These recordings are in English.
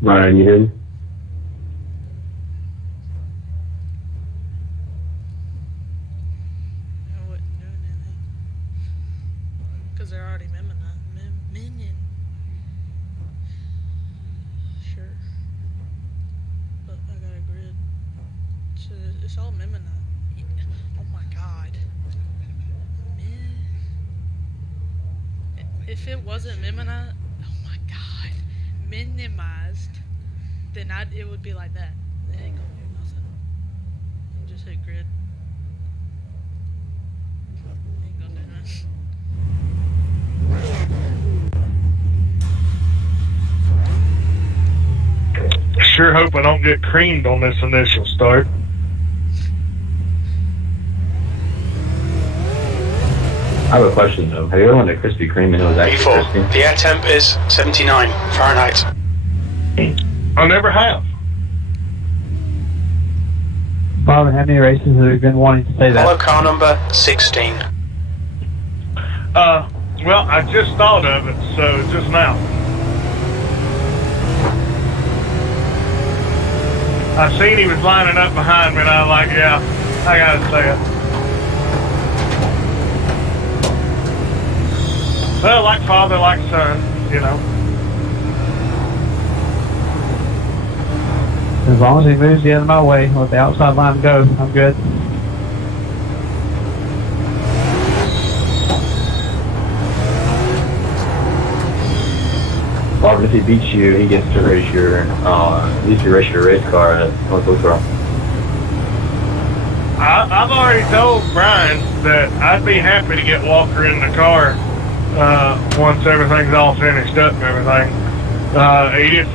Ryan, you hear me? I wasn't doing anything. Because they're already minion. Sure. But I got a grid. So it's all Mimina. Oh my god. If it wasn't Mimina, oh my god, minimized, then it would be like that. It ain't gonna do nothing. You just hit grid. Ain't gonna do nothing. Sure hope I don't get creamed on this initial start. I have a question though. Have you ever went to Krispy Kreme and it was actually B4. crispy? The air temp is 79 Fahrenheit. I never have. Bob, how many races have you been wanting to say that? Follow car number 16. Well, I just thought of it, so just now. I seen he was lining up behind me, and I was like, yeah, I gotta say it. Well, like father, like son, you know. As long as he moves the other my way, let the outside line go, I'm good. Bob, if he beats you, he gets to race your, at least you race your race car at North Car. I've already told Brian that I'd be happy to get Walker in the car once everything's all finished up and everything.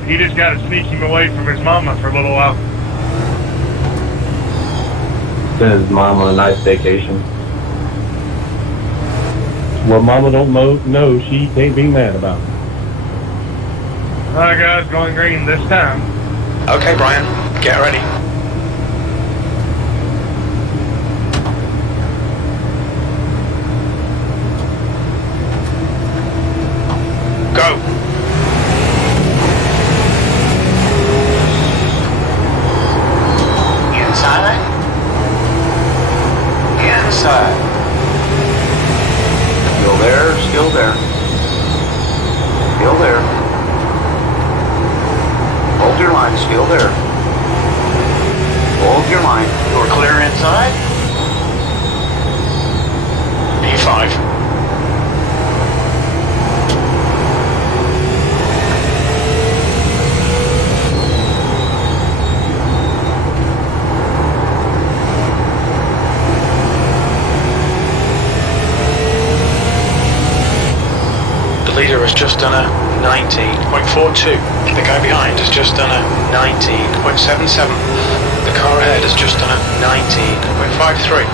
He just got to sneak him away from his mama for a little while. Send his mom on a nice vacation. Well, Mama don't know she can't be mad about it. All right, guys, going green this time. Okay, Brian, get ready. Go. Inside. Inside. Still there, still there. Still there. Hold your line, still there. Hold your line. You're clear inside. B5. The leader has just done a 19.42. The guy behind has just done a 19.77. The car ahead has just done a 19.53.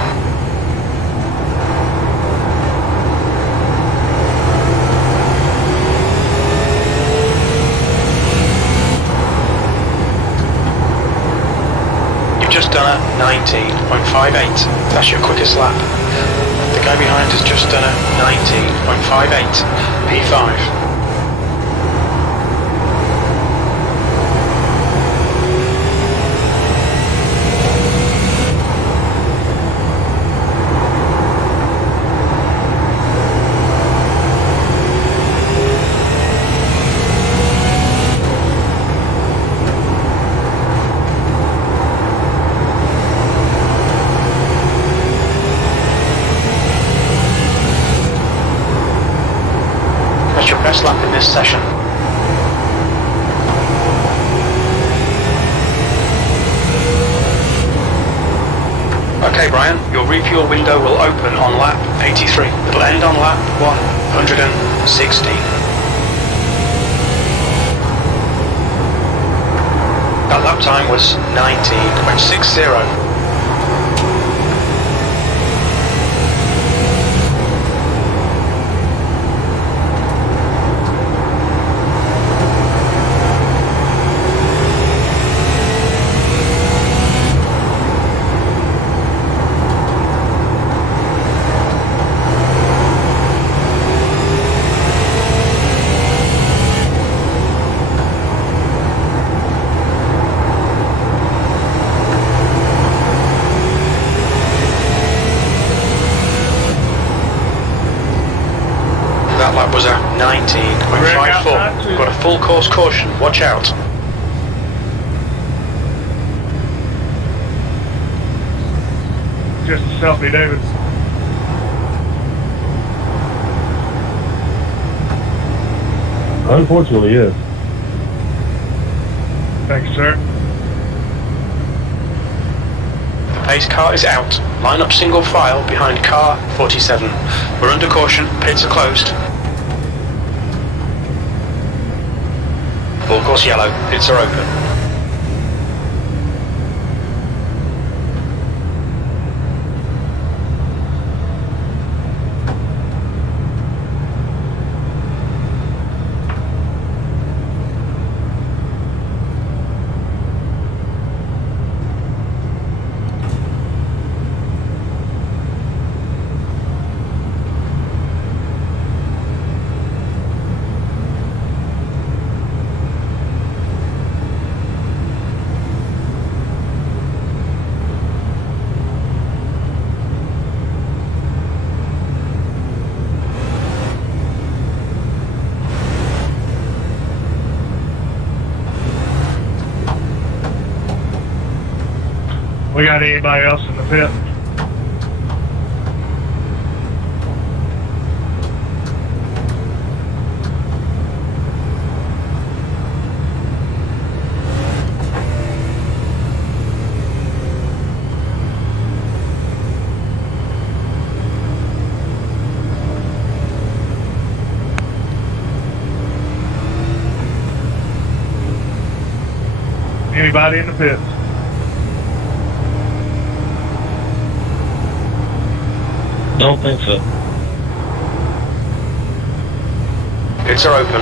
You've just done a 19.58. That's your quickest lap. The guy behind has just done a 19.58. P5. That's your best lap in this session. Okay, Brian, your refuel window will open on lap 83. It'll end on lap 116. That lap time was 19.60. 19.54. Got a full course caution. Watch out. Just a selfie, David. Unfortunately, yes. Thank you, sir. The pace car is out. Line up single file behind car 47. We're under caution. Pits are closed. Full course yellow. Pits are open. We got anybody else in the pit? Anybody in the pits? Don't think so. Pits are open.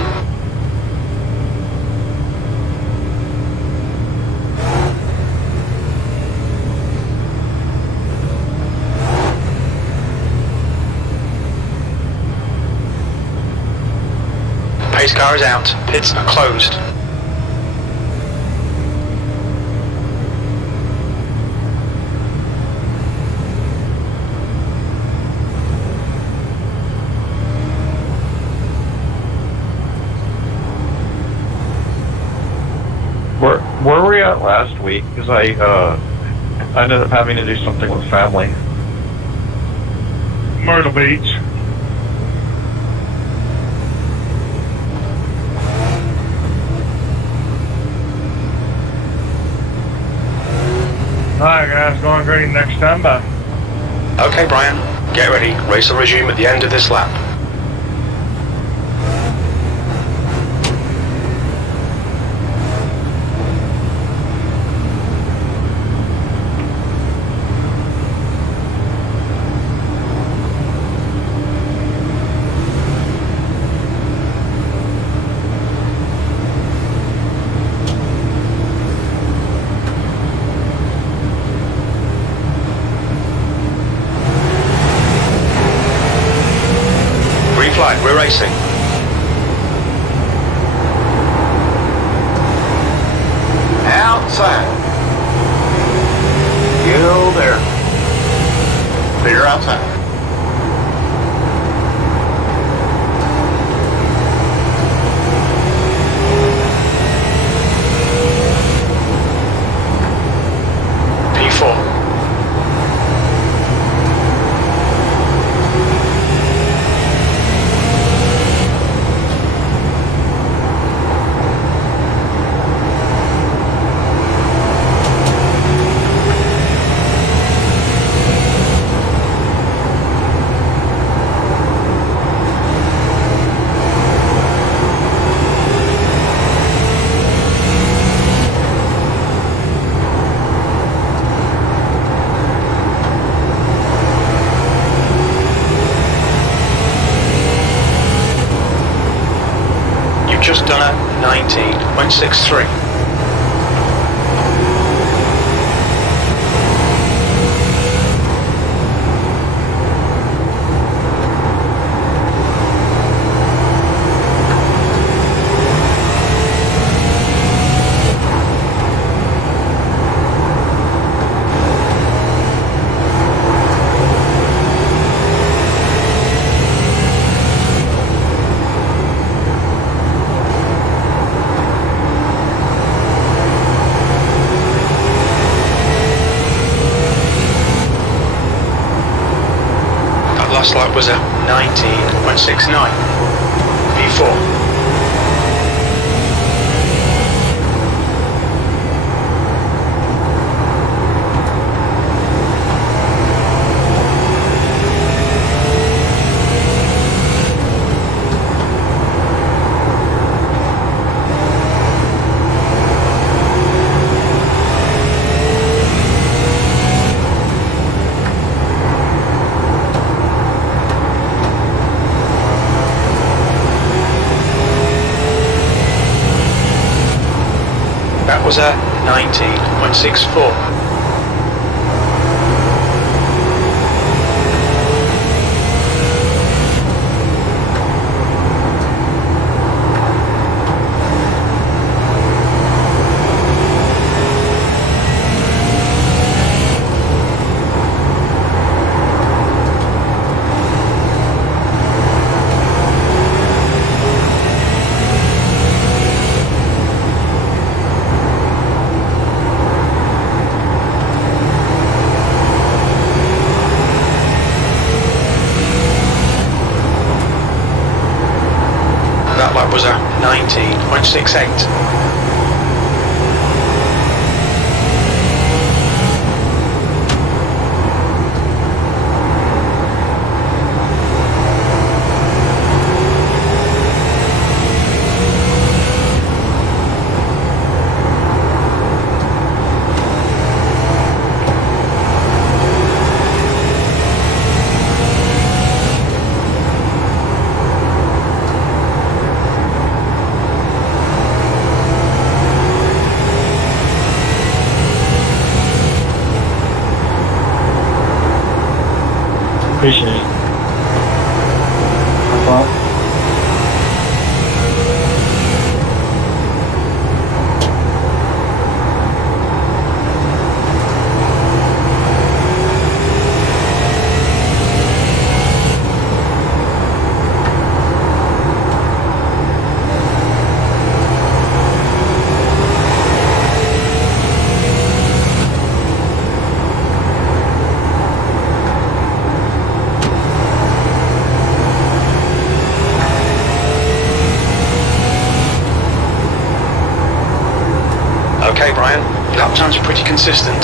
Pace car is out. Pits are closed. Where were we at last week? Because I ended up having to do something with family. Myrtle Beach. Alright guys, going green next time, bye. Okay, Brian. Get ready. Race will resume at the end of this lap. Flag, we're racing. Outside. Still there. Clear outside. P4. Just done a 19.63. last lap was a 19.69. V4. That was a 19.64. That lap was a 19.68. Appreciate it. Okay, Brian, lap times are pretty consistent.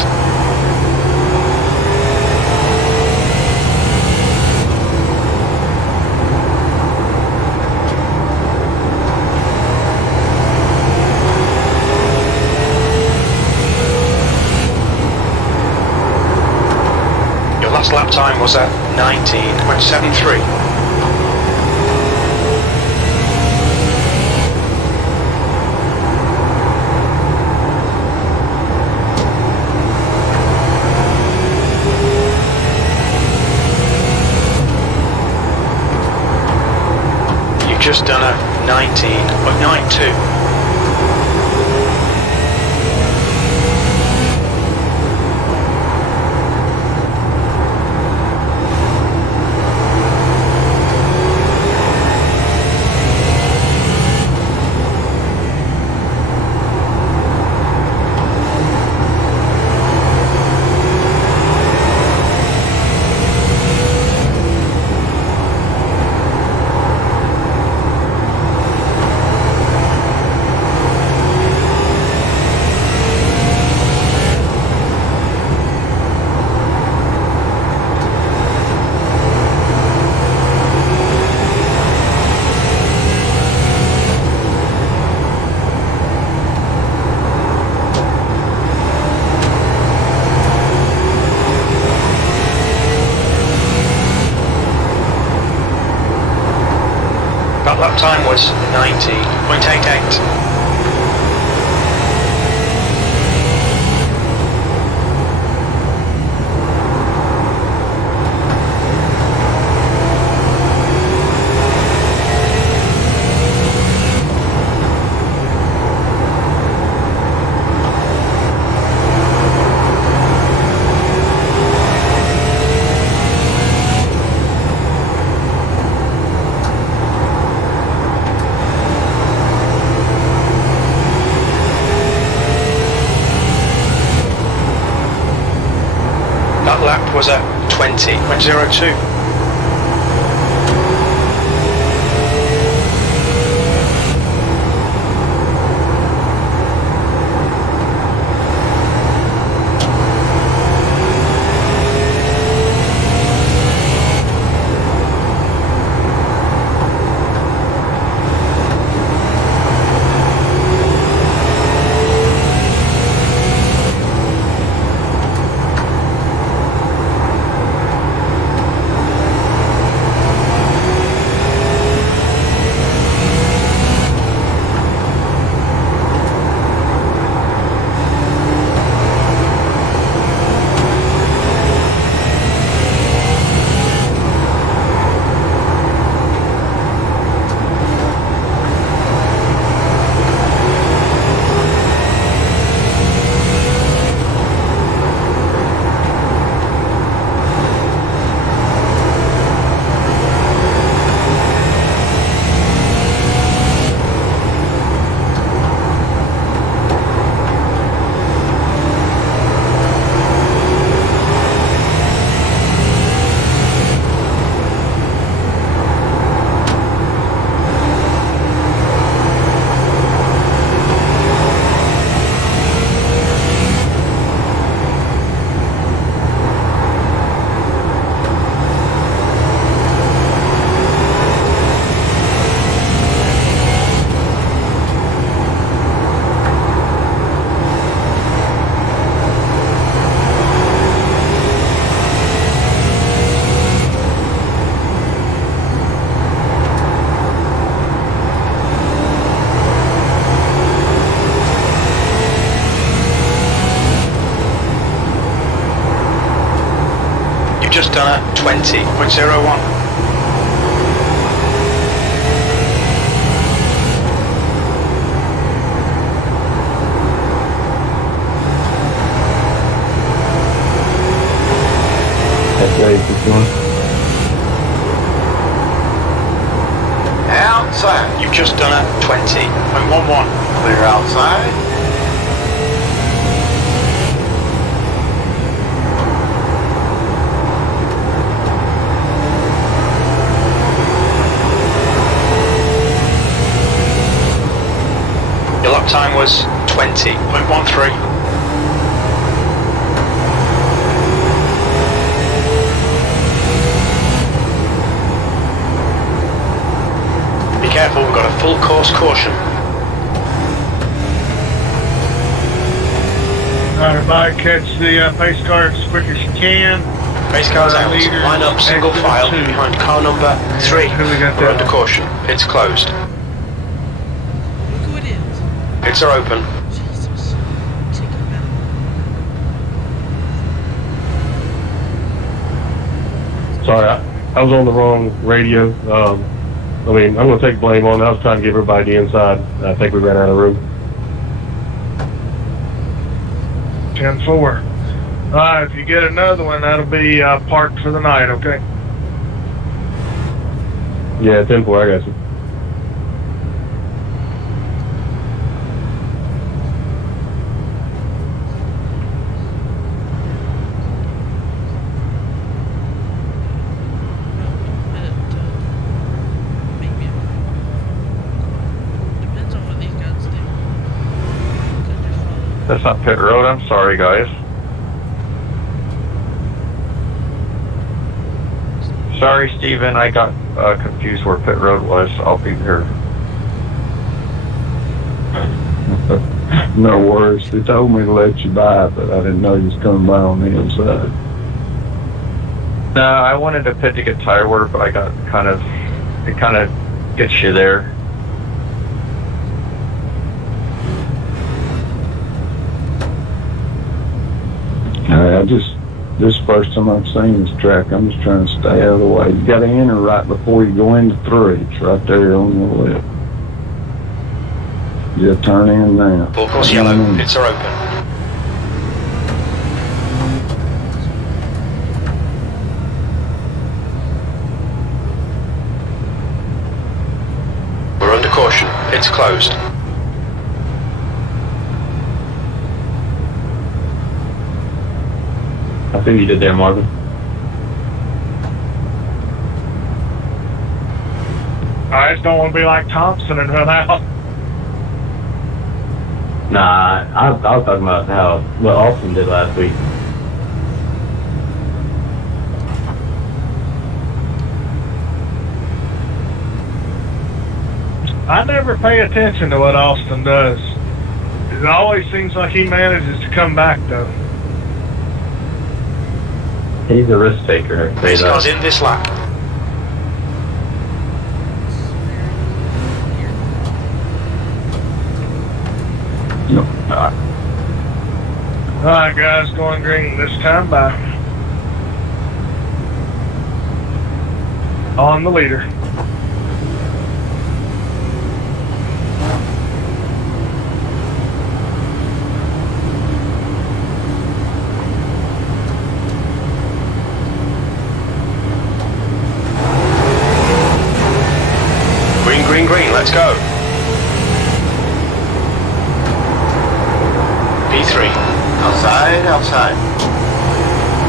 Your last lap time was at 19.73. Just done a 19.92. That lap time was 90.88. That lap was a 20.02. just done a 20.01. That's right, keep going. Outside. You've just done a 20.11. Clear outside. Your lap time was 20.13. Be careful, we've got a full course caution. Alright, everybody, catch the pace car as quick as you can. Pace car's out. Leaders, Line up single exit file 2. behind car number 3. Who we got We're there? under caution. It's closed. Look who it is. Pits are open. Jesus. Take him out. Sorry, I was on the wrong radio. I'm going to take blame on it. I was trying to get everybody inside. I think we ran out of room. 10-4. Alright, if you get another one, that'll be parked for the night, okay? Yeah, 10-4, I got you. Depends on what these guys do. Could just follow. That's not pit road. I'm sorry, guys. Sorry, Steven. I got confused where pit road was. I'll be here. No worries. They told me to let you by, but I didn't know you was coming by on the inside. No, I wanted to pit to get tire wear, but I got it kind of gets you there. This first time I've seen this track, I'm just trying to stay out of the way. You got to enter right before you go into 3. It's right there on the left. Yeah, turn in now. Full course yellow. Pits are open. We're under caution. Pits closed. I think you did there, Marvin. I just don't want to be like Thompson and run out. Nah, I was talking about what Austin did last week. I never pay attention to what Austin does. It always seems like he manages to come back, though. He's a risk taker. Pace car's in this lap. No. Alright, guys, going green this time by on the leader. Green, let's go. P3. Outside.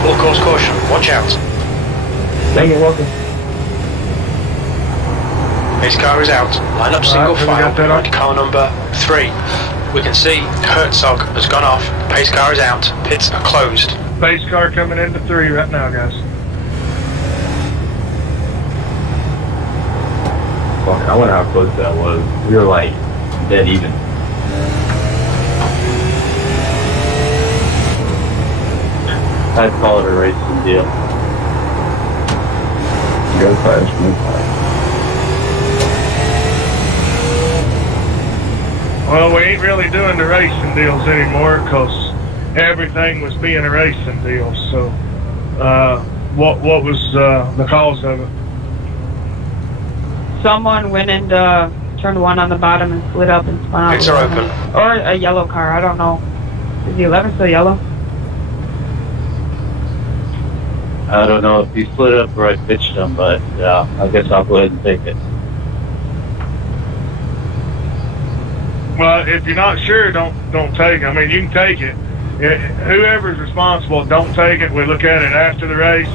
Full course caution. Watch out. Dang it, welcome. His car is out. Line up single Right, we file got that behind on. car number 3. We can see Herzog has gone off. Pace car is out. Pits are closed. Pace car coming into 3 right now, guys. Fuck, I wonder how close that was. We were like dead even. I'd call it a racing deal. Go past me. Well, we ain't really doing the racing deals anymore because everything was being a racing deal. So what was the cause of it? Someone went into turn 1 on the bottom and split up and spun out. Pits are open. Or a yellow car, I don't know. Is the 11 still yellow? I don't know if he split up or I pitched him, but yeah, I guess I'll go ahead and take it. Well, if you're not sure, don't take it. I mean, you can take it. Whoever's responsible, don't take it. We look at it after the race.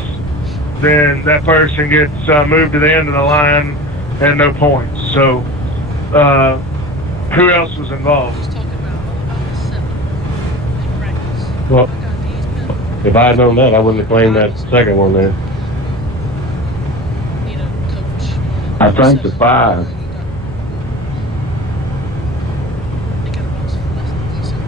Then that person gets moved to the end of the line and no points. So, who else was involved? Just talking about the 7 in practice. Well, I got these men. if I had known that, I wouldn't have claimed that second one there. Need a coach. I think the 5. They got a box for less than the 7.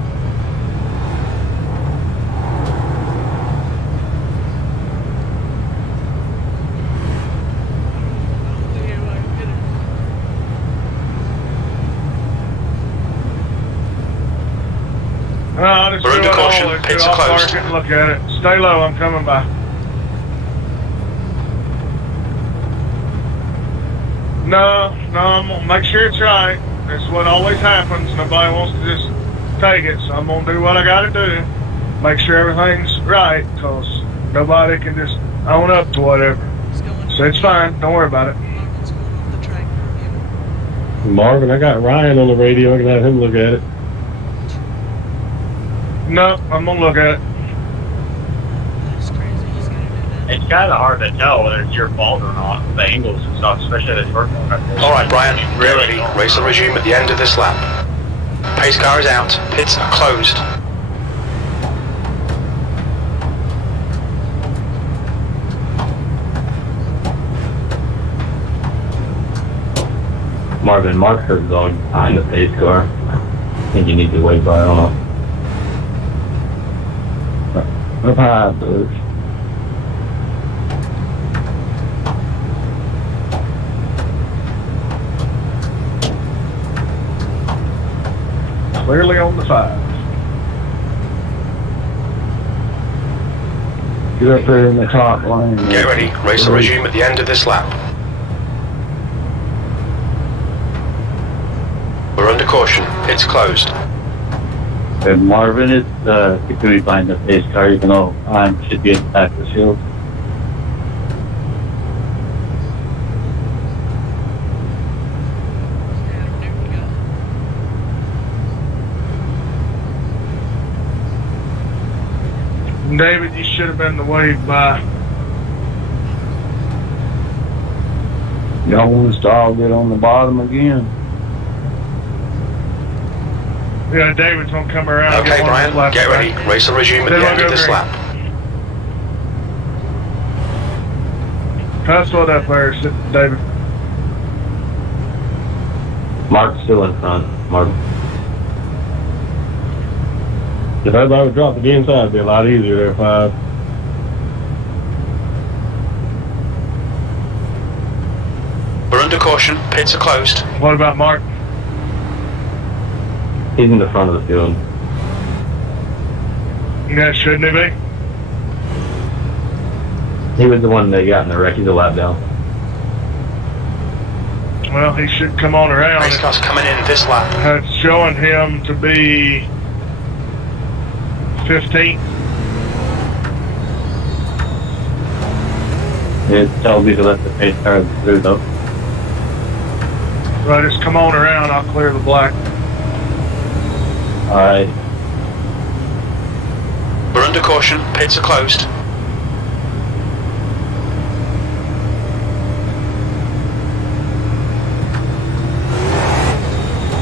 I'll just We're do under it all. caution. Let's Pits do are it. I'll closed. park it and look at it. Stay low. I'm coming by. No, I'm gonna make sure it's right. That's what always happens. Nobody wants to just take it, so I'm gonna do what I gotta do. Make sure everything's right, cause nobody can just own up to whatever. It's going. So it's fine. Don't worry about it. Marvin's going off the track for review. Marvin, I got Ryan on the radio. I can have him look at it. No, I'm gonna look at it. That's crazy. He's gonna do that. It's kind of hard to tell whether it's your fault or not, the angles and stuff, especially at the short one. All right, Brian, we're ready. Race will resume at the end of this lap. Pace car is out. Pits are closed. Marvin, Mark heard going behind the pace car. I think you need to wait by, I don't know. Up high, dude. Clearly on the 5. Get up there in the top lane. Get ready. Race will resume at the end of this lap. We're under caution. Pits closed. And Marvin, it's if we find the pace car, even though I should be at the back of the field. David, you should have been the wave by. Y'all want us to all get on the bottom again? Yeah, David's gonna come around. and Okay, get one of Brian, his laps get back. ready. Race will resume at Then the we'll end of go this green. lap. Pass what up there, David. Mark's still in front. Marvin. If everybody would drop to the inside, it'd be a lot easier there, 5. We're under caution. Pits are closed. What about Mark? He's in the front of the field. Yeah, shouldn't he be? He was the one that got in the wreck. He's a lap down. Well, he should come on around. Race car's coming in this lap. It's showing him to be 15. It tells me to let the pace car through though. Right, just come on around. I'll clear the black. Alright. We're under caution. Pits are closed.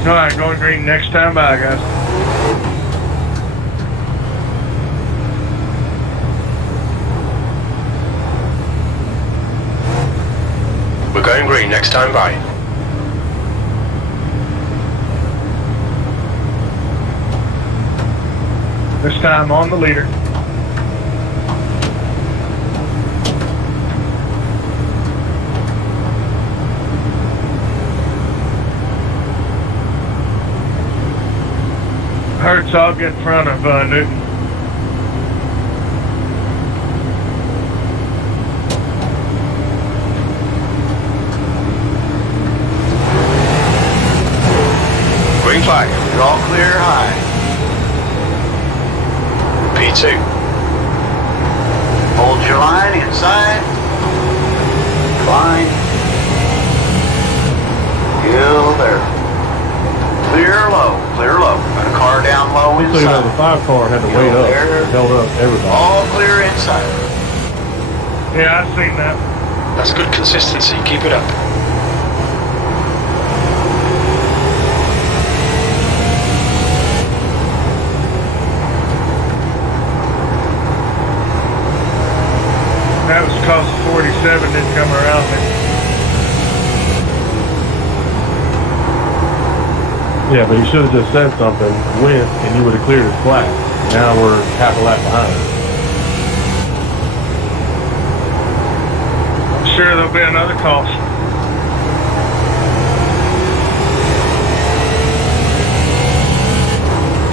All right, going green next time by, guys. We're going green next time by. This time on the leader. Hurts, I'll get in front of Newton. fire. You're all clear high. P2. Hold your line inside. Fine. Still there. Clear low. Clear low. Got a car down low So you know, the inside. 5 car had to wait up. There. It held up everybody. All clear inside. Yeah, I've seen that. That's good consistency. Keep it up. That was because 47 didn't come around me. Yeah, but he should have just said something, went, and you would have cleared it flat. Now we're half a lap behind. I'm sure there'll be another caution.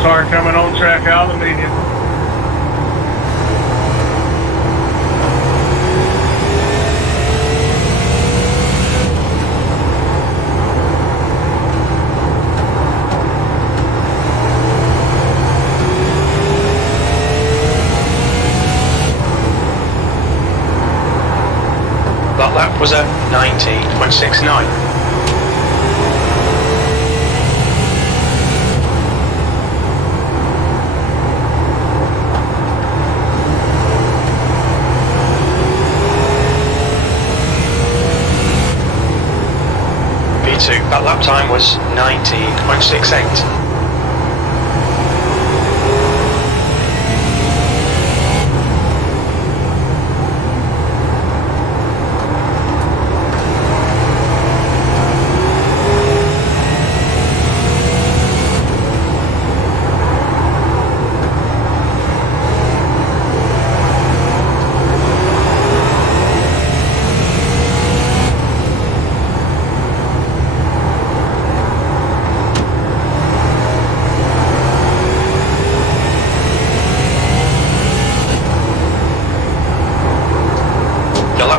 Car coming on track out of the median. That lap was at 19.69. That lap time was 19.68.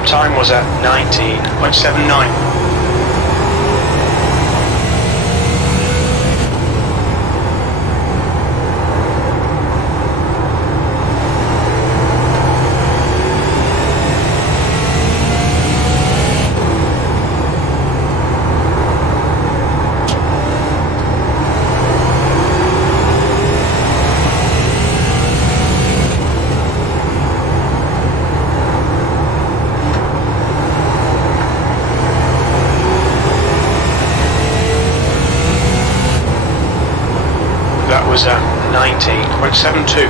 Time was at 19.79. Was at 19.72.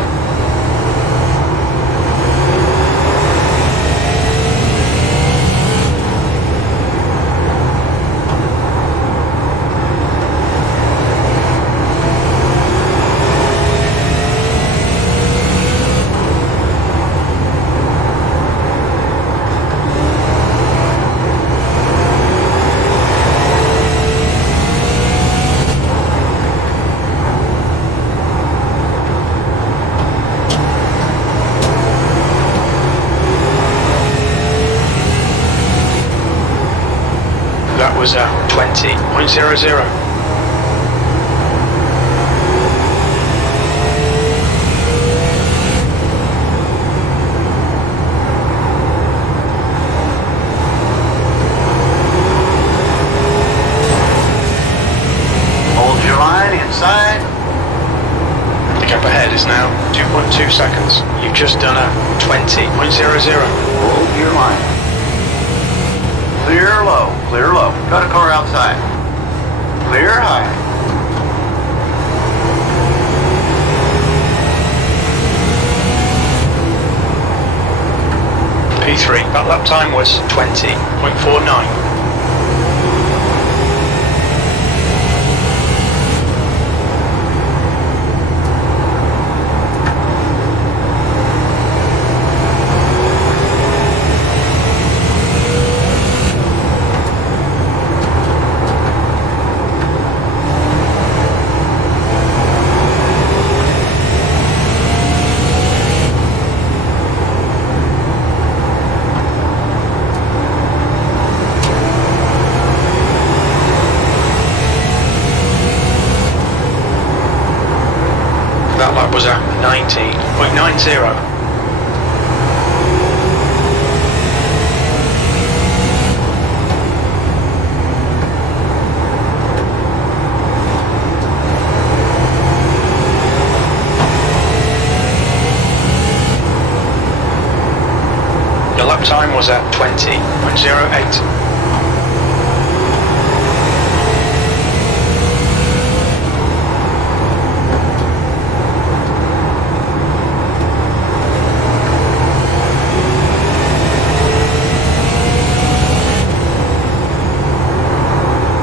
Was at 20.00. Hold your line inside. The gap ahead is now 2.2 seconds. You've just done a 20.00. Hold your line. Clear low, clear low. Got a car outside. Clear high. P3, that lap time was 20.49. was a 19.90. Your lap time was at 20.08.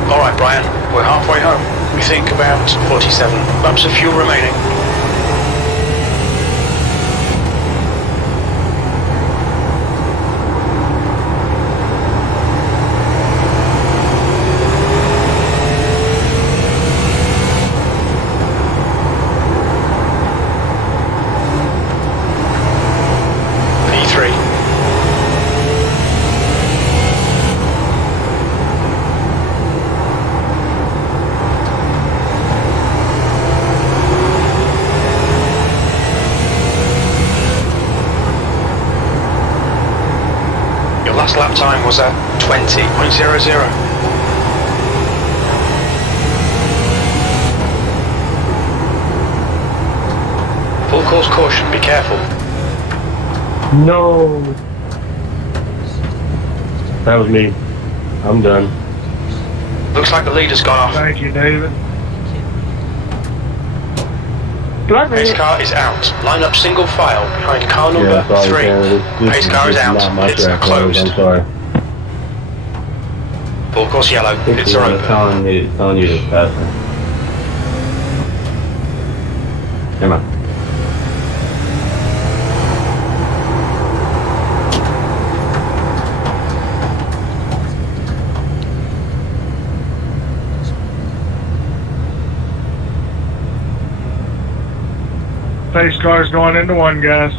Alright Brian, we're halfway home. We think about 47 laps of fuel remaining. P3. Your last lap time was at 20.00. Full course caution, be careful. No. That was me. I'm done. Looks like the leader's gone off. Thank you, David. Pace car is out. Line up single file behind car number Yeah, sorry, 3. Tanner. Pace car is out. Not my It's track, closed. I'm sorry. Full course yellow. It's It's open. telling you to pass it. Come on. Pace car's going into one, guys.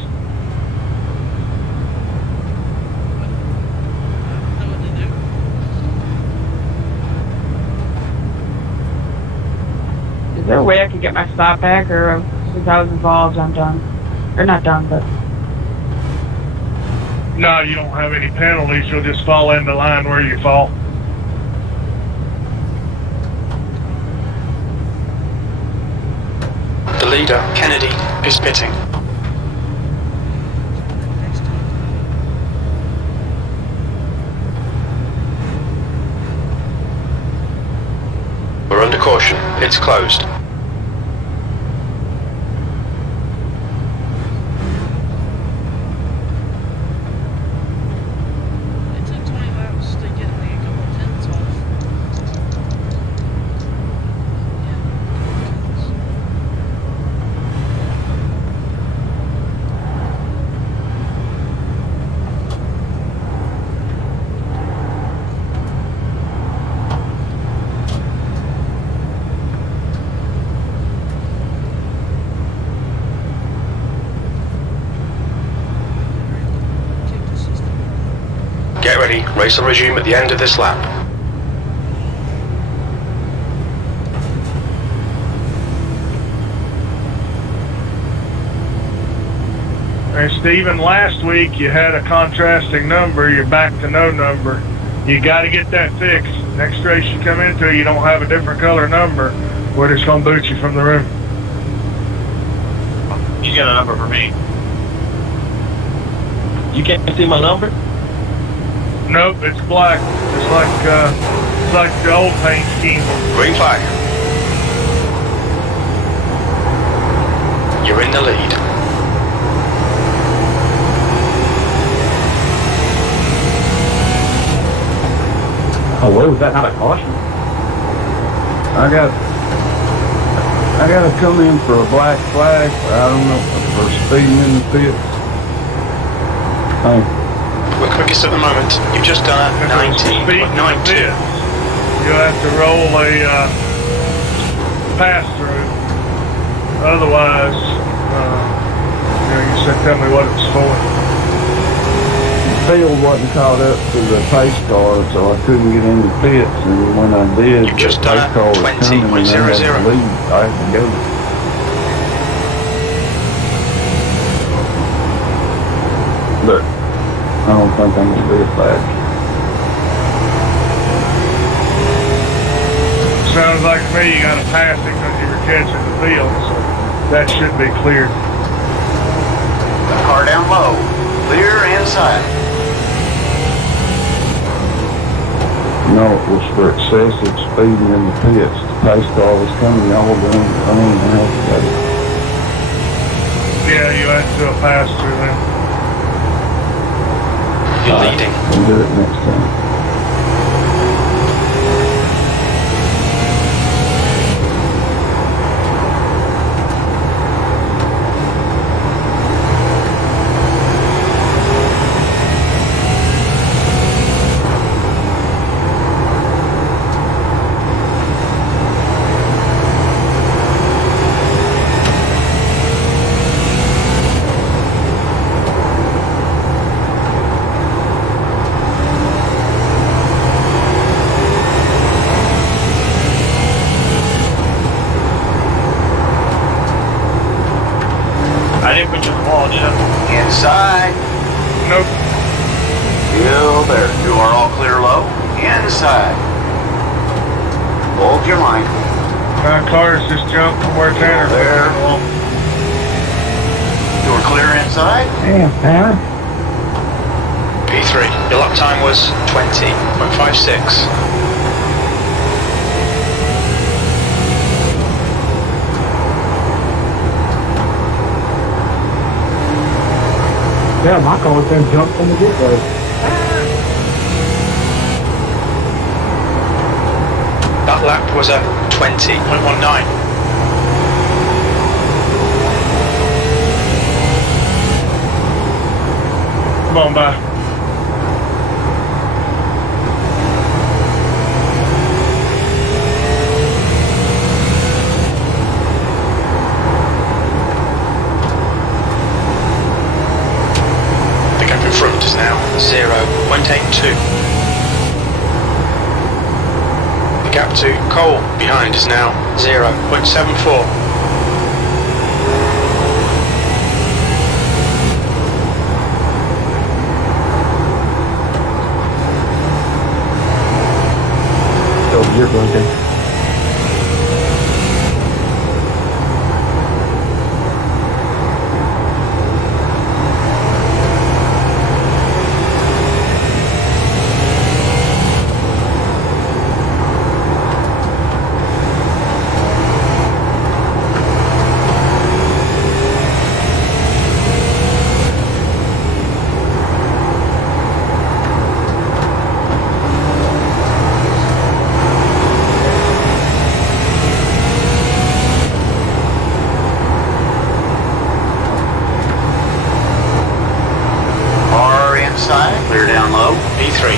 Know what to do. Is there a way I could get my stop back, or since I was involved, I'm done? Or not done, but No, you don't have any penalties. You'll just fall into line where you fall. The leader, Kennedy, is pitting. Next time. We're under caution. It's closed. It took 20 laps to get me a couple of tenths off. Yeah. Kick the system. Get ready. Race will resume at the end of this lap. And Stephen, last week you had a contrasting number. You're back to no number. You got to get that fixed. Next race you come into, you don't have a different color number. We're just going to boot you from the room. You got a number for me. You can't see my number? Nope, it's black. It's like the old paint scheme. Green flag. You're in the lead. Oh, what was that? Not a caution? I got to come in for a black flag. I don't know, for speeding in the pits. Hey, We're quickest at the moment. You've just done a 19.92. You'll have to roll a pass-through. Otherwise, you said tell me what it's for. the field wasn't caught up to the pace car, so I couldn't get in the pits. And when I did, You've just the pace done car was coming and I had 20.00. to leave. I had to go. but I don't think I'm gonna be as bad. Sounds like to me you got a passing because you were catching the field, so that should be clear. Got a car down low. Clear inside. No, it was for excessive speeding in the pits. The pace car was coming all down the lane and I had to go. Yeah, you had to do a pass through there. You're leading. I'll do it next time. I didn't put you on the wall, did I? Inside. Nope. Still there. You are all clear low. Inside. Hold your line. My car's just jumped from where Tanner There. was. You are clear inside. Damn, Tanner. P3. Your lap time was 20.56. Yeah, my car was been jumped from the get-go. That lap was a 20.19. Come on by. The gap in front is now 0.82. The gap to Cole behind is now 0.74. Oh, you're broken. Car inside. Clear down low. P3.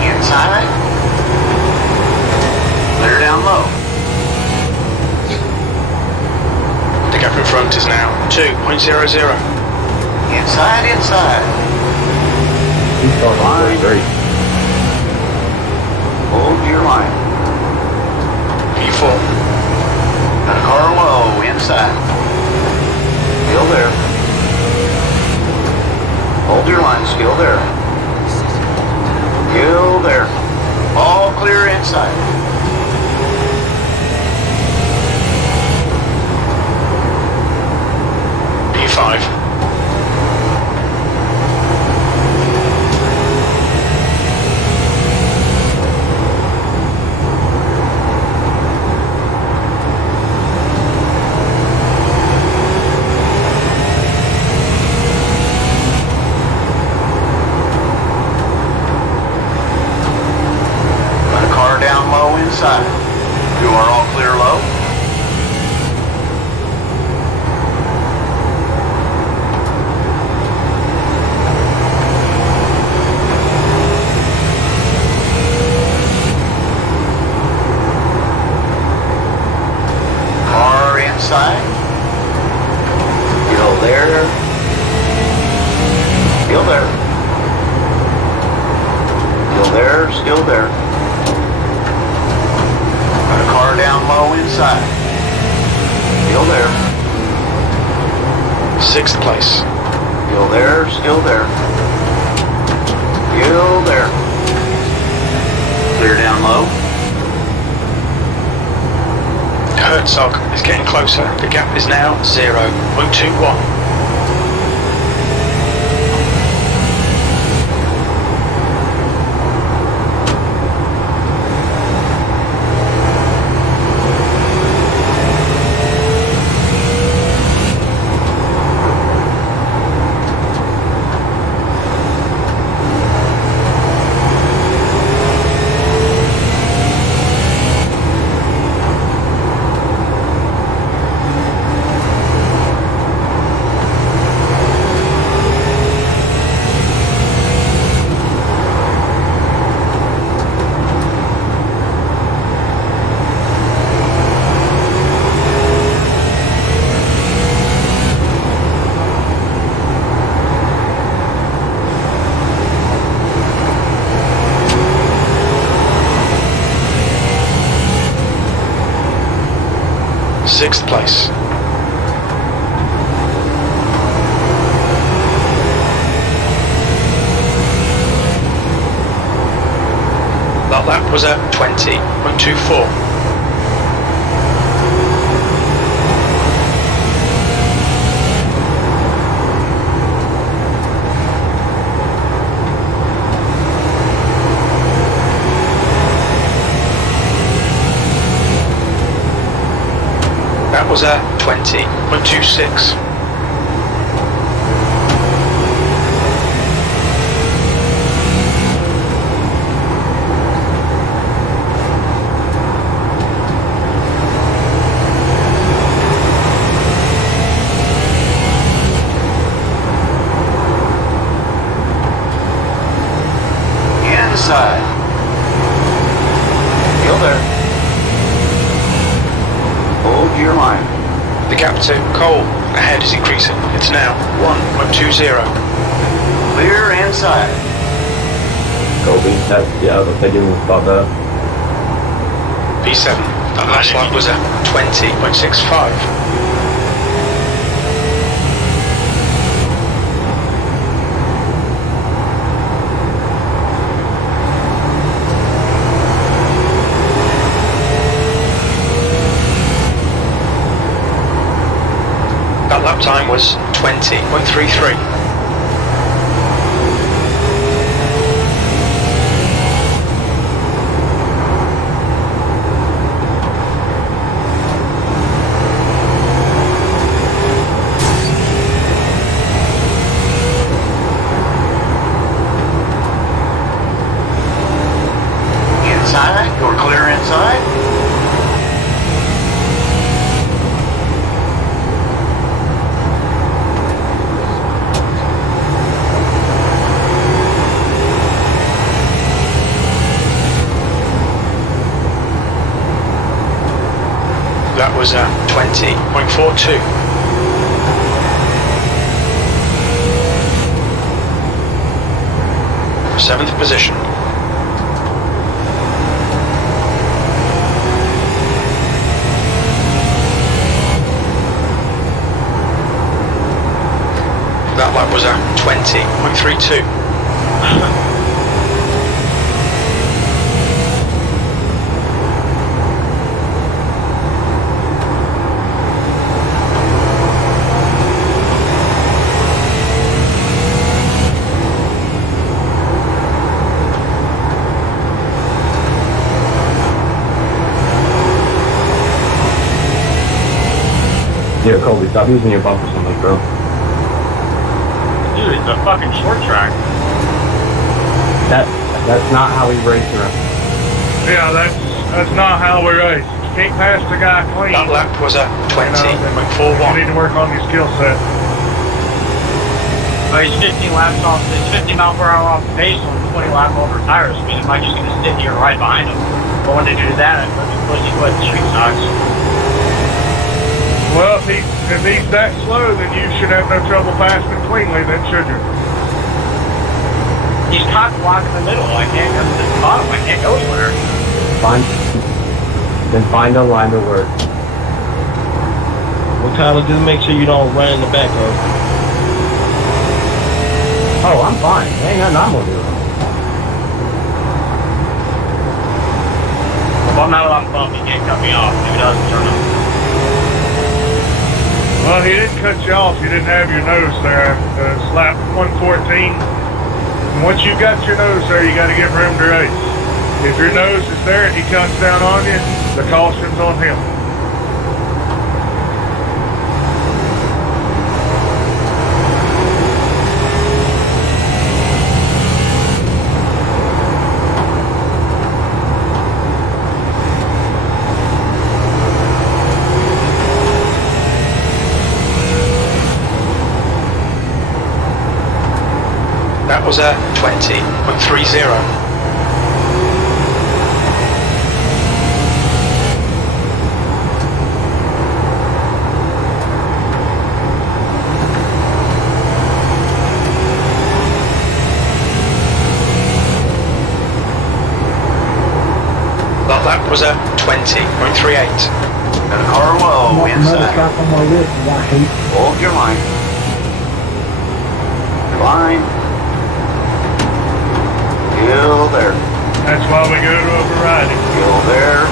Inside. Clear down low. The gap in front is now 2.00. Inside, inside. He started great. Hold your line. P4. Got a car low. Inside. Still there. Hold your line. Still there. Still there. All clear inside. P5. Got a car down low inside. You are all clear low. there, still there. Got a car down low inside. Still there. 6th place. Still there, still there. Still there. Clear down low. Herzog is getting closer. The gap is now 0.21. Sixth place. That lap was at 20.24. That was at 20.26. Inside. Still there. Hold your line. The gap to Cole ahead is increasing. It's now 1.20. Clear inside. Colby, yeah, I think you about that. P7. That last lap was at 20.65. That lap time was 20.33. Inside. You're clear inside. That was at 20.42. Seventh position. That lap was at 20.32. Yeah, Colby, stop using your bumpers on this, bro. Dude, it's a fucking short track. That's not how we race around. Yeah, that's not how we race. You can't pass the guy clean. That lap was at You 20.41. need to work on your skill set. But he's 15 laps off, it's 50 mile per hour off the pace on 20 lap over tires. I mean, am I just going to sit here right behind him? But when they do that, I'm going to push you with street socks. Well, if he's that slow, then you should have no trouble passing him cleanly, then should you? He's cock block in the middle. I can't go to the bottom. I can't go anywhere. Then find a line to work. Well, Tyler, just make sure you don't run in the back of. Oh, I'm fine. Ain't nothing I'm gonna do. If I'm not allowed to bump, he can't cut me off. If he doesn't, turn him. Well, he didn't cut you off. You didn't have your nose there. It's lap 114. And once you got your nose there, you got to give room to race. If your nose is there and he cuts down on you, the caution's on him. That was a 20.30. Well, that was a 20.38. Got a car low inside. Hold your line. Your line. Still there. That's why we go to overriding. Still there.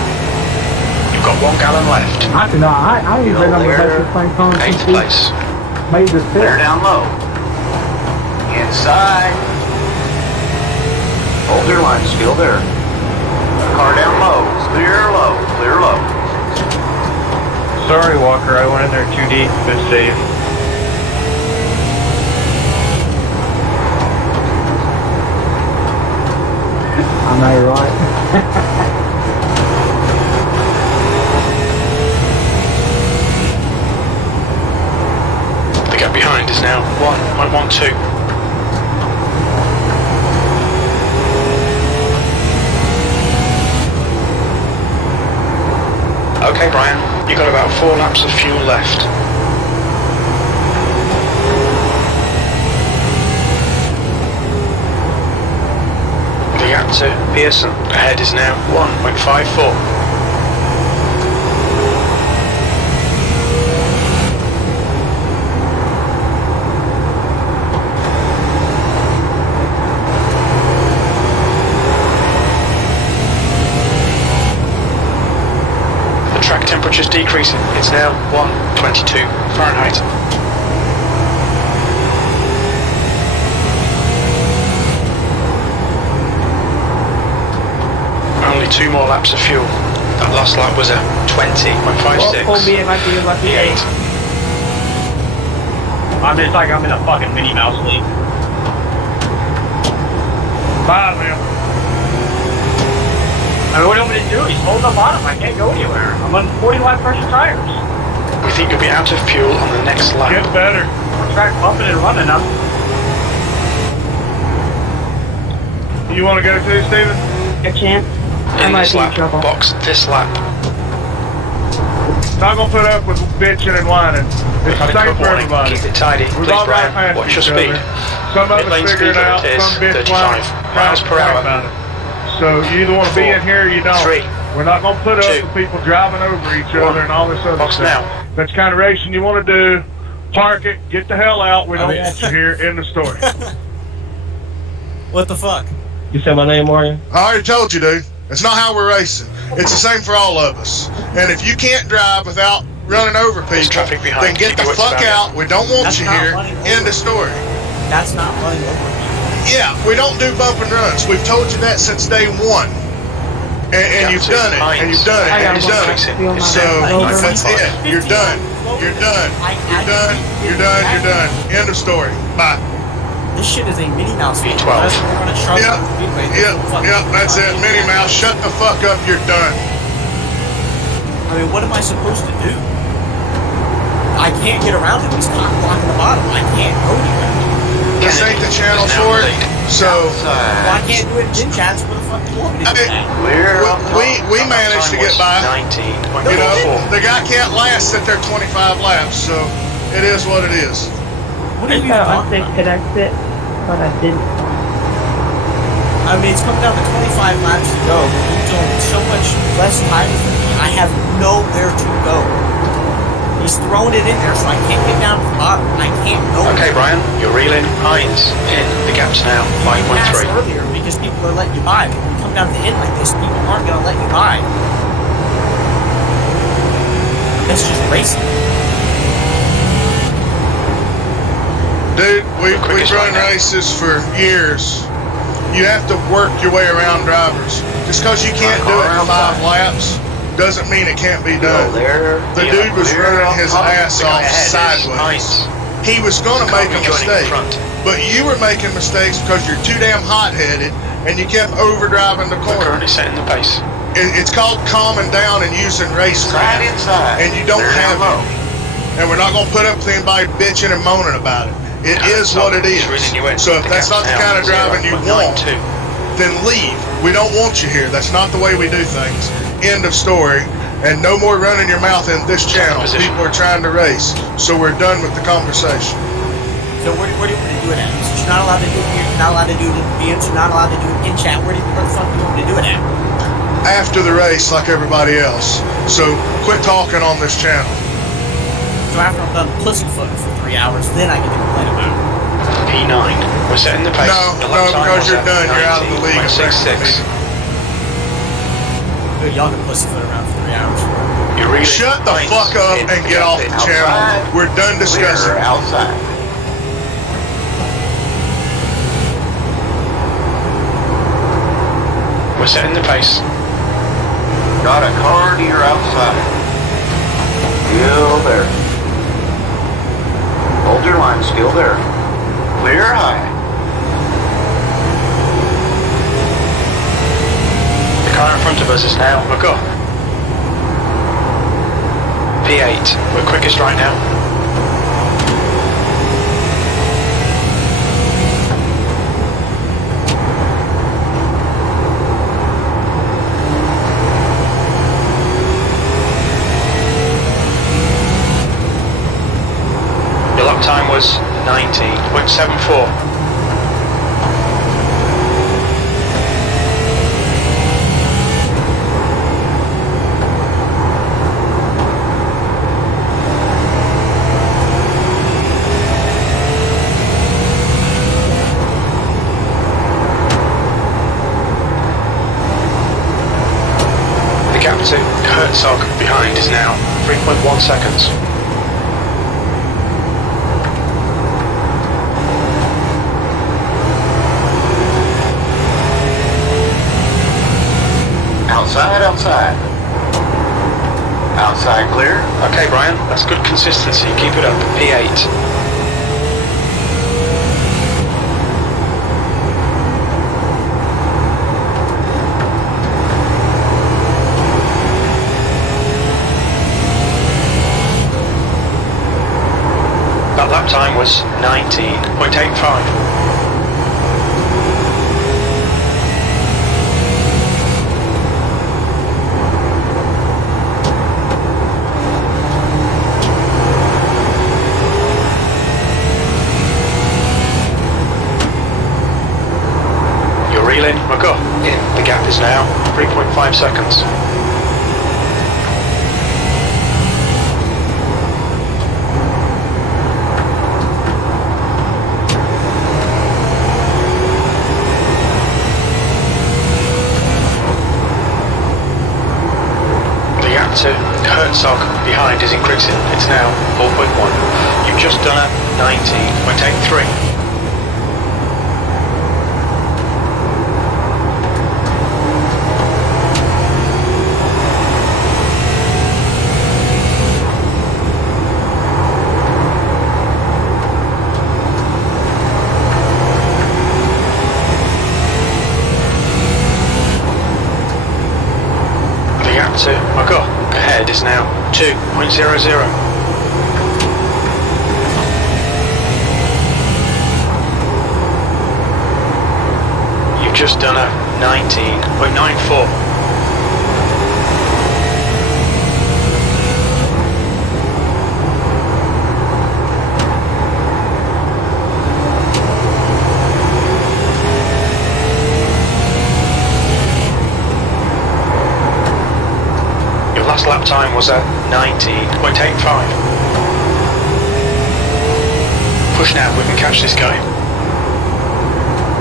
You've got 1 gallon left. I don't even Still remember there. the same phone. 8th place. Made this Clear fit. down low. Inside. Hold your line. Still there. Car down low. Clear low. Clear low. Sorry, Walker, I went in there too deep. Good save. I know, right? The gap behind is now 1.12. Okay, Brian, you've got about 4 laps of fuel left. The gap to Pearson ahead is now 1.54. The track temperature's decreasing. It's now 122 Fahrenheit. Only 2 more laps of fuel. That last lap was a 20.56. Albeit might be a lucky day. It's like I'm in a fucking Minnie Mouse league. Bye, man. I mean, what do you want me to do? He's holding the bottom. I can't go anywhere. I'm on 40 watt pressure tires. We think you'll be out of fuel on the next lap. Get better. Track bumping and running up. You want to go too, Steven? A chance. I In might this be in lap, trouble. box this lap. Not gonna put up with bitching and whining. It's the same for everybody. Keep it tidy. We've Please, all got Brian, past watch your each speed. other. Some of Mid lane us figure speed it out. limit is Some bitch 35 miles per hour. about it. So you either want to be in here or you don't. 3. We're not gonna put up 2. with people driving over each other and all this other Box stuff. now. That's the kind of racing you want to do. Park it. Get the hell out. We don't want you here. In the story. What the fuck? You said my name, Mario? I already told you, dude. It's not how we're racing. It's the same for all of us. And if you can't drive without running over people, traffic behind. then get the Keep your wits fuck about out. We don't want That's you not here. running over. End the story. That's not running over. Yeah, we don't do bump and runs. We've told you that since day one. And you've done it. And you've done it. I And got you've done one. it. Feel So my that's it. You're done. You're done. You're done. You're done. You're done. End of story. Bye. This shit is a Minnie Mouse game. 12. Unless we're gonna truck Yeah. on the speedway, this Yeah. will fucking Yeah. That's it. fucking- Minnie Mouse. Shut the fuck up. You're done. I mean, what am I supposed to do? I can't get around him. He's not blocking the bottom. I can't go anywhere. This ain't the channel for it. So Well, I can't do it in gym chats. What the fuck do you want me to do? Clear up top. we managed to get by. 19.44. You know, the guy can't last at their 25 laps, so it is what it is. What are I you got talking unsafe about? could exit, but I didn't. I mean, it's coming down to 25 laps to go. He's doing so much less tires than me. I have nowhere to go. He's throwing it in there, so I can't get down to the bottom. I can't go. Okay, Brian, you're reeling. Hines in. The gap's now You passed 5.3. earlier because people are letting you by. But when you come down to the end like this, people aren't going to let you by. That's just racing. Dude, we've run races for years. You have to work your way around drivers. Just because you can't do it in 5 laps doesn't mean it can't be done. The dude was running his ass off sideways. He was going to make a mistake, but you were making mistakes because you're too damn hot-headed and you kept overdriving the corner. Currently setting the pace. It's called calming down and using racecraft, and you don't have it. And we're not going to put up with anybody bitching and moaning about it. It is what it is. So if that's not the kind of driving you want, then leave. We don't want you here. That's not the way we do things. End of story. And no more running your mouth in this channel. People are trying to race. So we're done with the conversation. So where do you want to do it at? So you're not allowed to do it here. You're not allowed to do it in DMs. You're not allowed to do it in chat. Where the fuck do you want me to do it at? After the race, like everybody else. So quit talking on this channel. So after I'm done pussyfooting for 3 hours, then I get to complain about it. P9. We're setting the pace. No, because you're done. You're out of the league. 19.66. Dude, y'all can pussyfoot around for 3 hours. You're really Shut the fuck up and get off the channel. We're done discussing. Outside. We're setting the pace. Got a car to your outside. Still there. Hold your line, still there. Clear high. The car in front of us is now. Look up. P8. We're quickest right now. Your lap time was 19.74. The gap to Herzog behind is now 3.1 seconds. Outside. Outside clear. Okay, Brian, that's good consistency. Keep it up. P8. That lap time was 19.85. Look up. The gap is now 3.5 seconds. The gap to Herzog behind is increasing. It's now 4.1. You've just done a 19.83. To Mako ahead is now 2.00. You've just done a 19.94. Last lap time was at 19.85. Push now, we can catch this guy.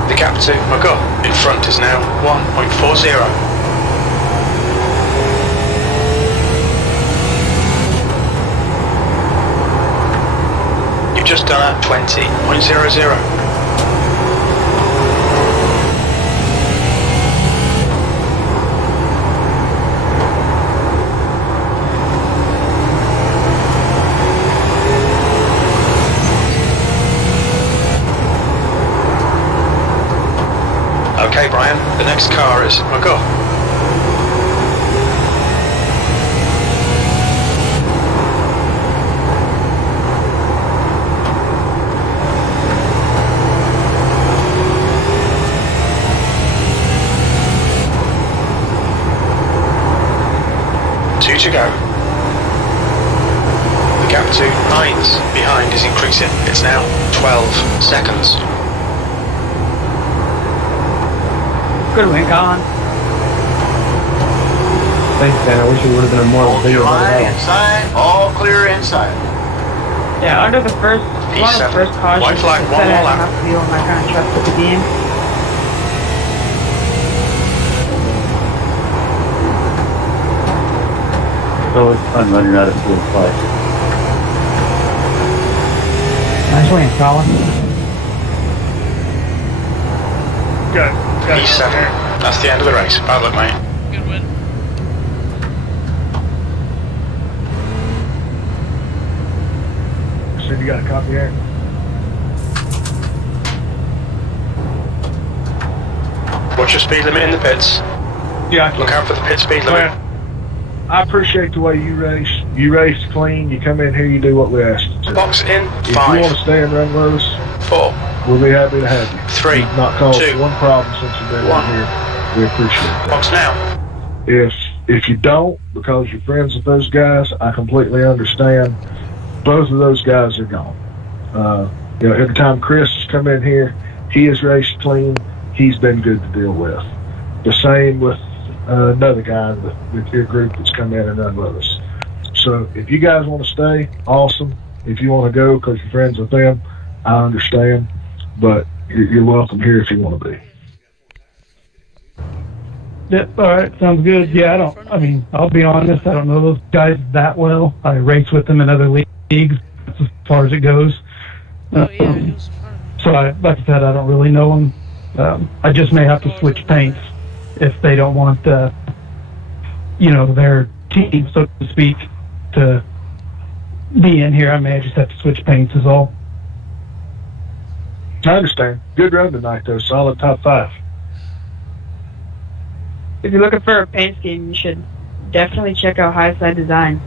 The gap to McGuff in front is now 1.40. You've just done a 20.00. Okay, Brian, the next car is McGuff. Two to go. The gap to Hines behind is increasing. It's now 12 seconds. Good win, Colin. Thanks, Dan. I wish it would have been a more Hold video. your line inside. All clear inside. Yeah, under the first, one of the first cautions, White flag, I one said I more had lap. enough feel in my contract with the game. So it's fun running out of fuel twice. Nice win, Colin. Got P7. That's the end of the race. Bad luck, mate. Good win. Said you got a copy there. Watch your speed limit in the pits. Yeah. Look out for the pit speed limit. I appreciate the way you race. You race clean. You come in here, you do what we asked you to. Box in. If you want 5, to stay and run loose, 4, we'll be happy to have you. 3, You've not caused 2, one problem since you've been 1. in here. We appreciate that. Box now. If you don't, because you're friends with those guys, I completely understand. Both of those guys are gone. Every time Chris has come in here, he has raced clean. He's been good to deal with. The same with another guy with your group that's come in and run with us. So if you guys want to stay, awesome. If you want to go because you're friends with them, I understand. But you're welcome here if you want to be. Yeah, all right, sounds good. Yeah, I'll be honest, I don't know those guys that well. I race with them in other leagues. That's as far as it goes. Oh yeah, he was in front of me. So, like I said, I don't really know them. I just may have to switch paints if they don't want, their team, so to speak, to be in here. I may just have to switch paints is all. I understand. Good run tonight, though. Solid top 5. If you're looking for a paint scheme, you should definitely check out High Side Design.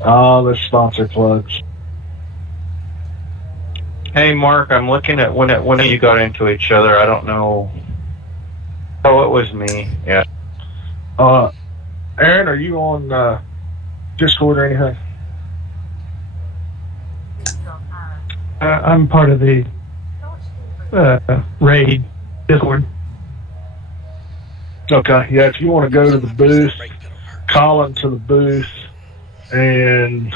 Oh, the sponsor plugs. Hey, Mark, I'm looking at when you got into each other. I don't know. Oh, it was me. Yeah. Aaron, are you on Discord or anything? I'm part of the raid Discord. Okay, yeah, if you want to go to the booth, Colin to the booth, and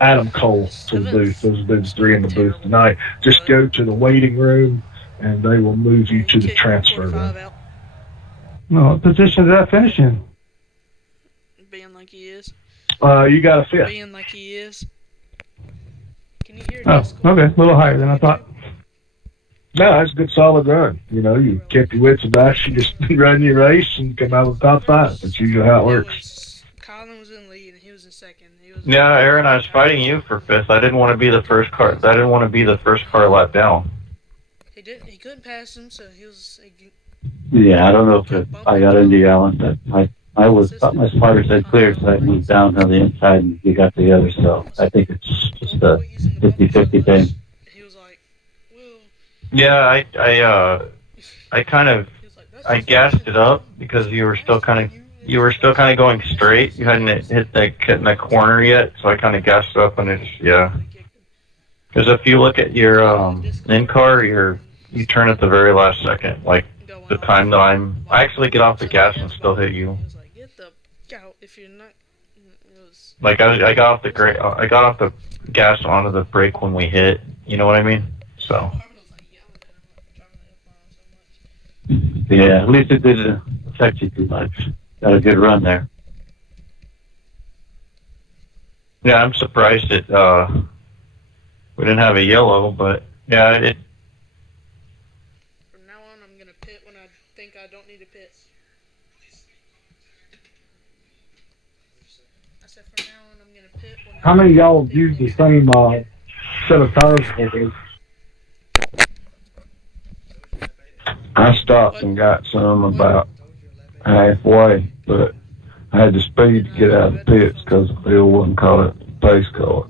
Adam Cole to the booth. Those are those 3 in the booth tonight. Just go to the waiting room, and they will move you to the transfer room. No, what position did I finish in? Being like he is. You got a 5th. Being like he is. Can you hear Oh, Discord? okay, a little higher than I thought. No, that's a good solid run. You kept your wits about you, just run your race and come out with the top 5. That's usually how it works. Colin was in lead and he was in second. Yeah, Aaron, I was fighting you for 5th. I didn't want to be the first car. I didn't want to be the first car lap down. He couldn't pass him, so he was. Yeah, I don't know if I got into you, Alan, but I thought my spotter said clear, so I moved down on the inside and you got the other. So I think it's just a 50-50 thing. Yeah, I kind of gassed it up because you were still kind of going straight. You hadn't hit that corner yet, so I kind of gassed it up and it's Because if you look at your in car, you turn at the very last second, like the time that I actually get off the gas and still hit you. It was like, get the out if you're not. It was. Like I got off the gas onto the brake when we hit. You know what I mean? So. Yeah, at least it didn't affect you too much. Got a good run there. Yeah, I'm surprised we didn't have a yellow, but yeah, it. From now on, I'm gonna pit when I think I don't need to pit. I said from now on, I'm gonna pit when. How many of y'all use the same set of tires for this? I stopped and got some about halfway, but I had the speed to get out of the pits because the field wasn't caught at the pace car.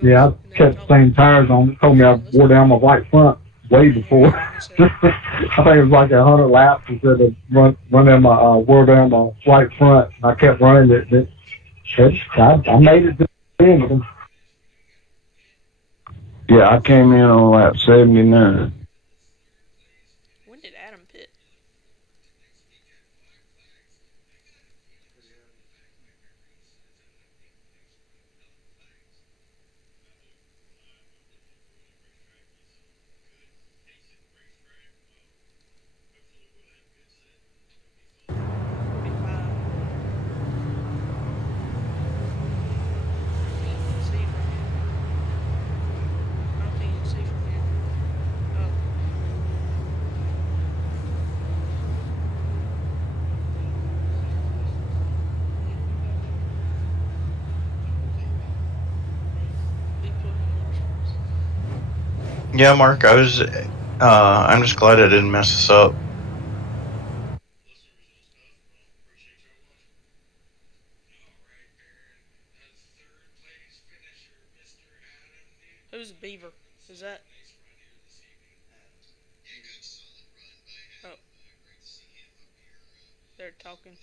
Yeah, I kept the same tires on. It told me I wore down my right front way before. I think it was like 100 laps instead of running my wore down my right front. And I kept running it. I made it to the end of them. Yeah, I came in on lap 79. When did Adam pit? Yeah, Mark, I'm just glad I didn't mess this up. Who's Beaver? Is that? Oh. They're talking.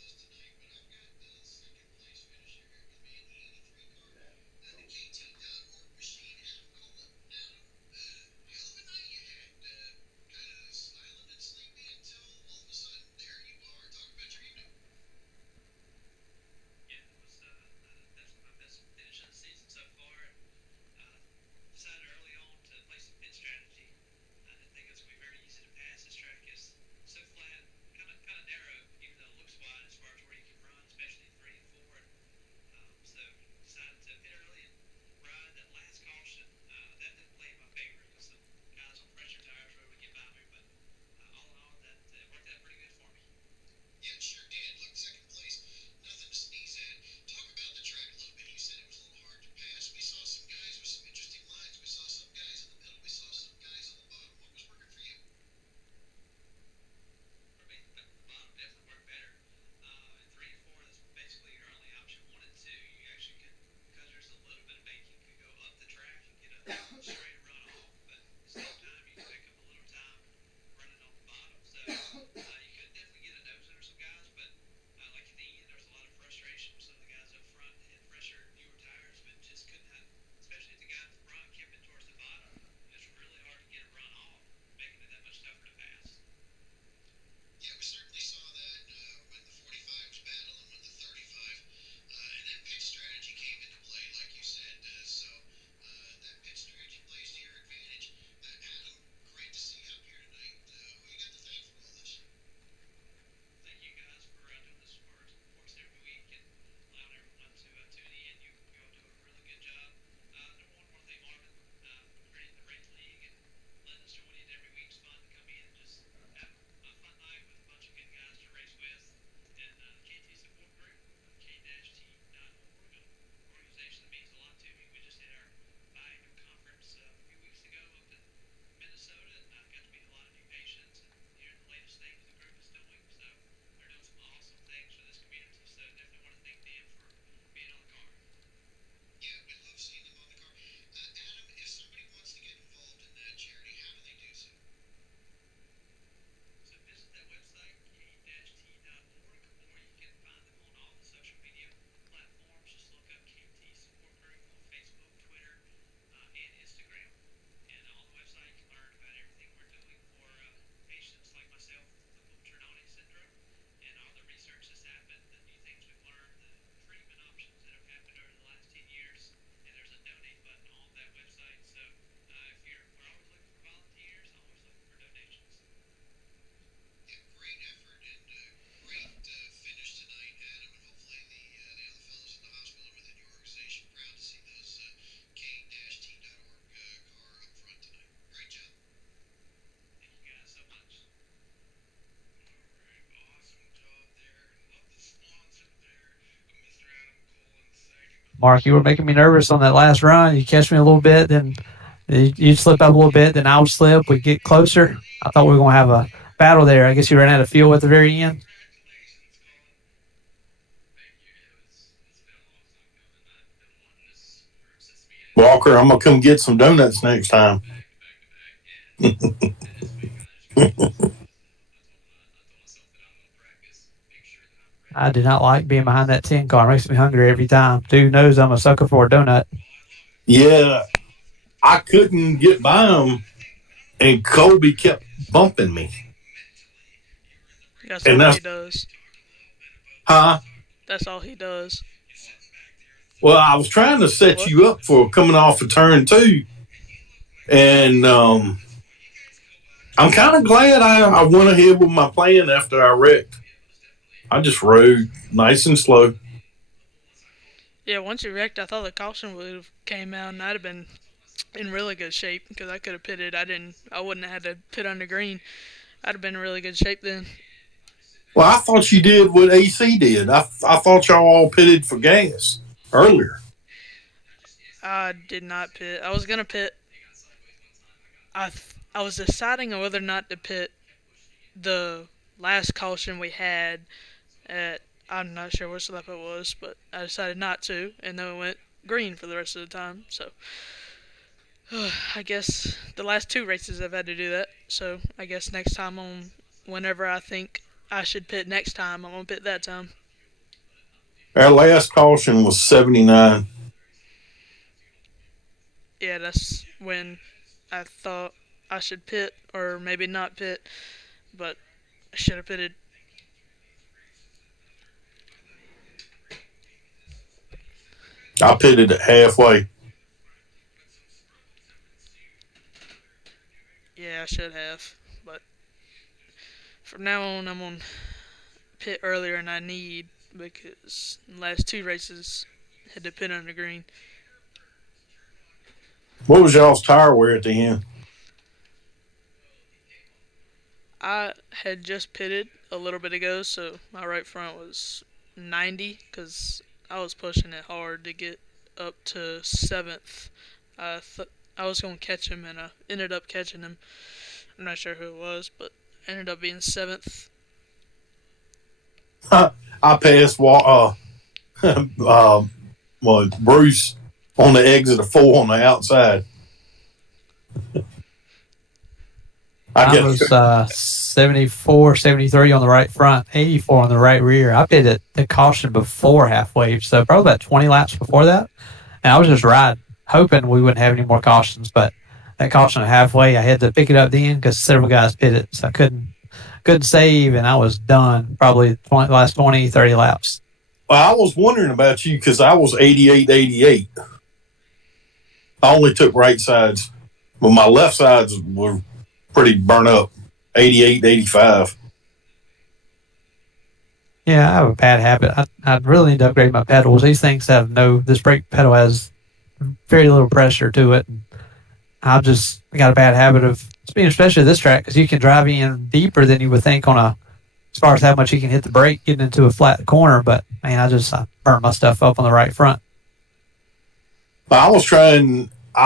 Mark, you were making me nervous on that last run. You catch me a little bit, then you'd slip up a little bit, then I would slip. We'd get closer. I thought we were going to have a battle there. I guess you ran out of fuel at the very end. Walker, I'm going to come get some donuts next time. I do not like being behind that 10 car. It makes me hungry every time. Dude knows I'm a sucker for a donut. Yeah, I couldn't get by him, and Colby kept bumping me. That's all he does. Huh? That's all he does. Well, I was trying to set you up for coming off of turn 2, and I'm kind of glad I went ahead with my plan after I wrecked. I just rode nice and slow. Yeah, once you wrecked, I thought the caution would have came out, and I'd have been in really good shape because I could have pitted. I wouldn't have had to pit under green. I'd have been in really good shape then. Well, I thought you did what AC did. I thought y'all all pitted for gas earlier. I did not pit. I was gonna pit. I was deciding on whether or not to pit the last caution we had at, I'm not sure which lap it was, but I decided not to, and then it went green for the rest of the time. So I guess the last 2 races I've had to do that. So I guess next time whenever I think I should pit next time, I'm gonna pit that time. Our last caution was 79. Yeah, that's when I thought I should pit, or maybe not pit, but I should have pitted. I pitted it halfway. Yeah, I should have, but from now on, I'm going to pit earlier than I need because the last 2 races I had to pit under green. What was y'all's tire wear at the end? I had just pitted a little bit ago, so my right front was 90 because I was pushing it hard to get up to 7th. I was going to catch him, and I ended up catching him. I'm not sure who it was, but ended up being 7th. I passed Bruce on the exit of 4 on the outside. I was 74, 73 on the right front, 84 on the right rear. I pitted the caution before halfway, so probably about 20 laps before that. And I was just riding, hoping we wouldn't have any more cautions. But that caution at halfway, I had to pick it up then because several guys pitted, so I couldn't save, and I was done probably last 20, 30 laps. Well, I was wondering about you because I was 88. I only took right sides, but my left sides were pretty burnt up, 88, 85. Yeah, I have a bad habit. I really need to upgrade my pedals. These things this brake pedal has very little pressure to it. And I've just got a bad habit of speeding, especially this track, because you can drive in deeper than you would think as far as how much you can hit the brake getting into a flat corner. But man, I burnt my stuff up on the right front. I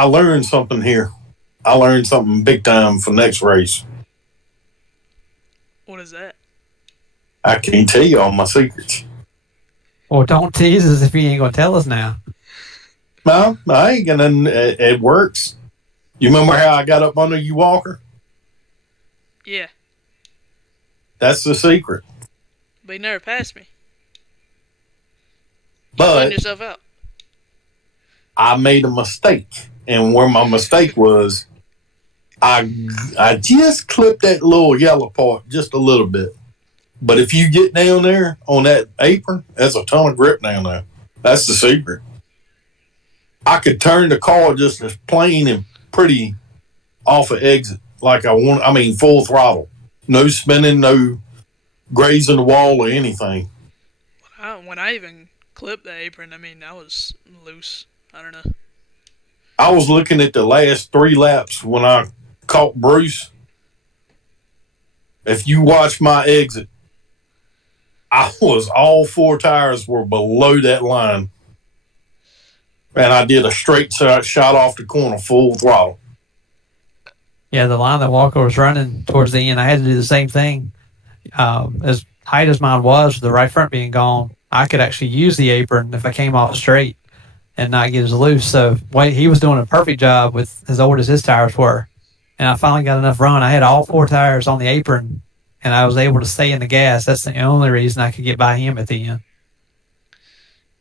learned something here. I learned something big time for next race. What is that? I can't tell you all my secrets. Well, don't tease us if you ain't going to tell us now. No, I ain't going to. It works. You remember how I got up under you, Walker? Yeah. That's the secret. But you never passed me. But you yourself out. I made a mistake. And where my mistake was, I just clipped that little yellow part just a little bit. But if you get down there on that apron, there's a ton of grip down there. That's the secret. I could turn the car just as plain and pretty off of exit like full throttle. No spinning, no grazing the wall or anything. When I even clipped the apron, I was loose. I don't know. I was looking at the last 3 laps when I caught Bruce. If you watch my exit, all 4 tires were below that line. and I did a straight shot off the corner, full throttle. Yeah, the line that Walker was running towards the end, I had to do the same thing. As tight as mine was, the right front being gone, I could actually use the apron if I came off straight and not get as loose. So he was doing a perfect job with as old as his tires were. And I finally got enough run. I had all 4 tires on the apron, and I was able to stay in the gas. That's the only reason I could get by him at the end.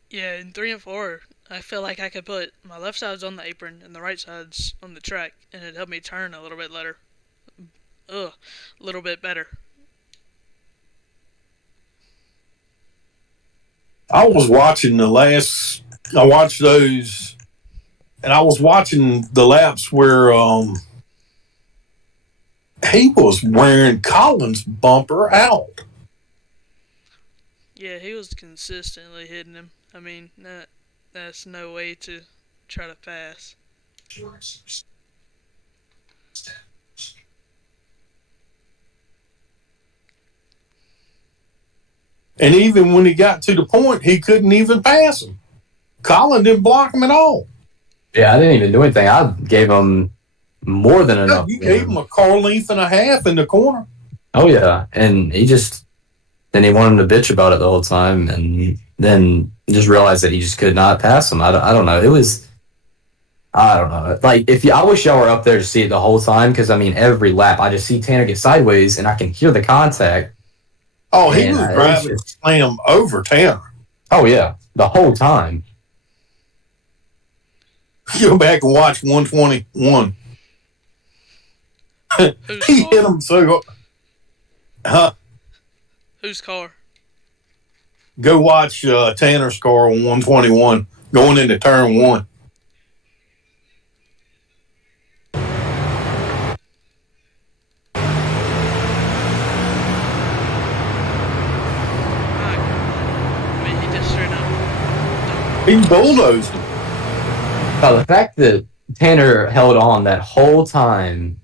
Yeah, in 3 and 4, I feel like I could put my left sides on the apron and the right sides on the track, and it helped me turn a little bit better. A little bit better. I was watching I watched those, and I was watching the laps where he was wearing Collins' bumper out. Yeah, he was consistently hitting him. I mean, that's no way to try to pass. And even when he got to the point, he couldn't even pass him. Colin didn't block him at all. Yeah, I didn't even do anything. I gave him more than enough. You gave him a car length and a half in the corner. Oh, yeah. And then he wanted to bitch about it the whole time, and then just realized that he just could not pass him. I don't know. I don't know. Like, I wish y'all were up there to see it the whole time, because, I mean, every lap, I just see Tanner get sideways, and I can hear the contact. Oh, he was driving slam over Tanner. Oh, yeah. The whole time. Go back and watch 121. He hit him so hard. Whose car? Go watch Tanner's car on 121 going into turn 1. He bulldozed him. Now, the fact that Tanner held on that whole time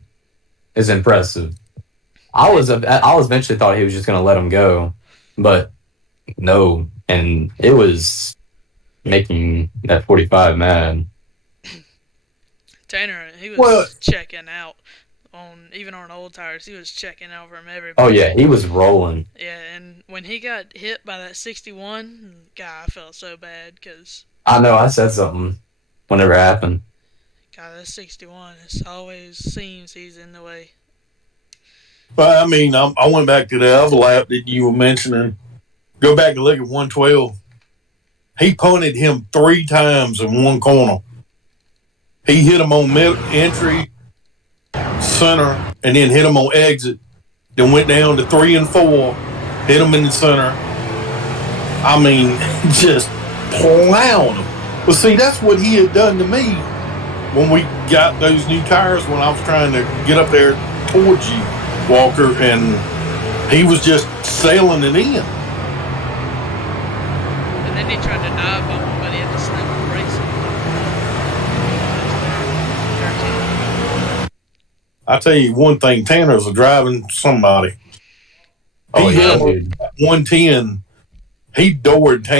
is impressive. I was eventually thought he was just going to let him go, but no, and it was making that 45 mad. Tanner, he was checking out even on old tires. He was checking out from everybody. Oh yeah, he was rolling. Yeah, and when he got hit by that 61, God, I felt so bad because I know I said something whenever it happened. God, that 61, it always seems he's in the way. But I mean, I went back to the other lap that you were mentioning. Go back and look at 112. He punted him 3 times in one corner. He hit him on entry, center, and then hit him on exit. Then went down to 3 and 4, hit him in the center. I mean, just plowed him. But see, that's what he had done to me when we got those new tires when I was trying to get up there towards you, Walker, and he was just sailing it in. And then he tried to dive on him, but he had to slam on the brakes. I tell you one thing, Tanner's a driving somebody. He hit him 110. He doored Tanner.